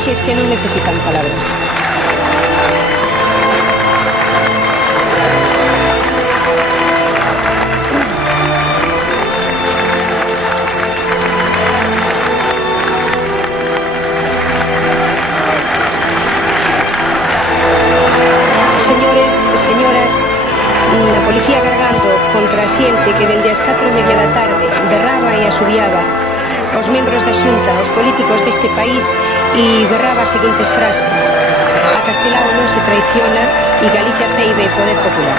imaxes que non necesitan palabras. Señores, señoras, a policía cargando contra a xente que dende as 4:30 da tarde berraba e asubiaba os membros da Xunta, os políticos deste país, e berraba as seguintes frases: a Castelao non se traiciona e Galicia ceibe poder popular.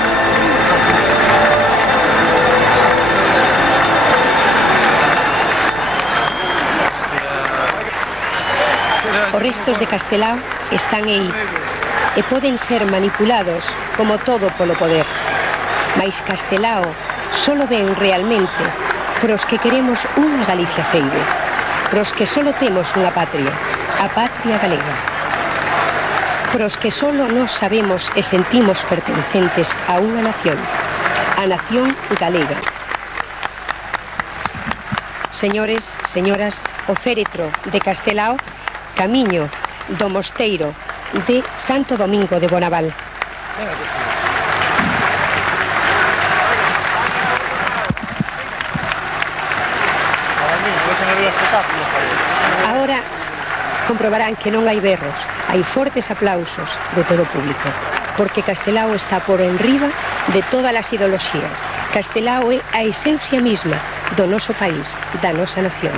Os restos de Castelao están aí e poden ser manipulados como todo polo poder. Mais Castelao solo ven realmente pros que queremos unha Galicia ceibe, pros que solo temos unha patria, a patria galega, pros que solo nos sabemos e sentimos pertencentes a unha nación, a nación galega. Señores, señoras, o féretro de Castelao, camiño do mosteiro de Santo Domingo de Bonaval. Ahora comprobarán que non hai berros, hai fortes aplausos de todo o público, porque Castelao está por enriba de todas as ideoloxías. Castelao é a esencia misma do noso país, da nosa nación.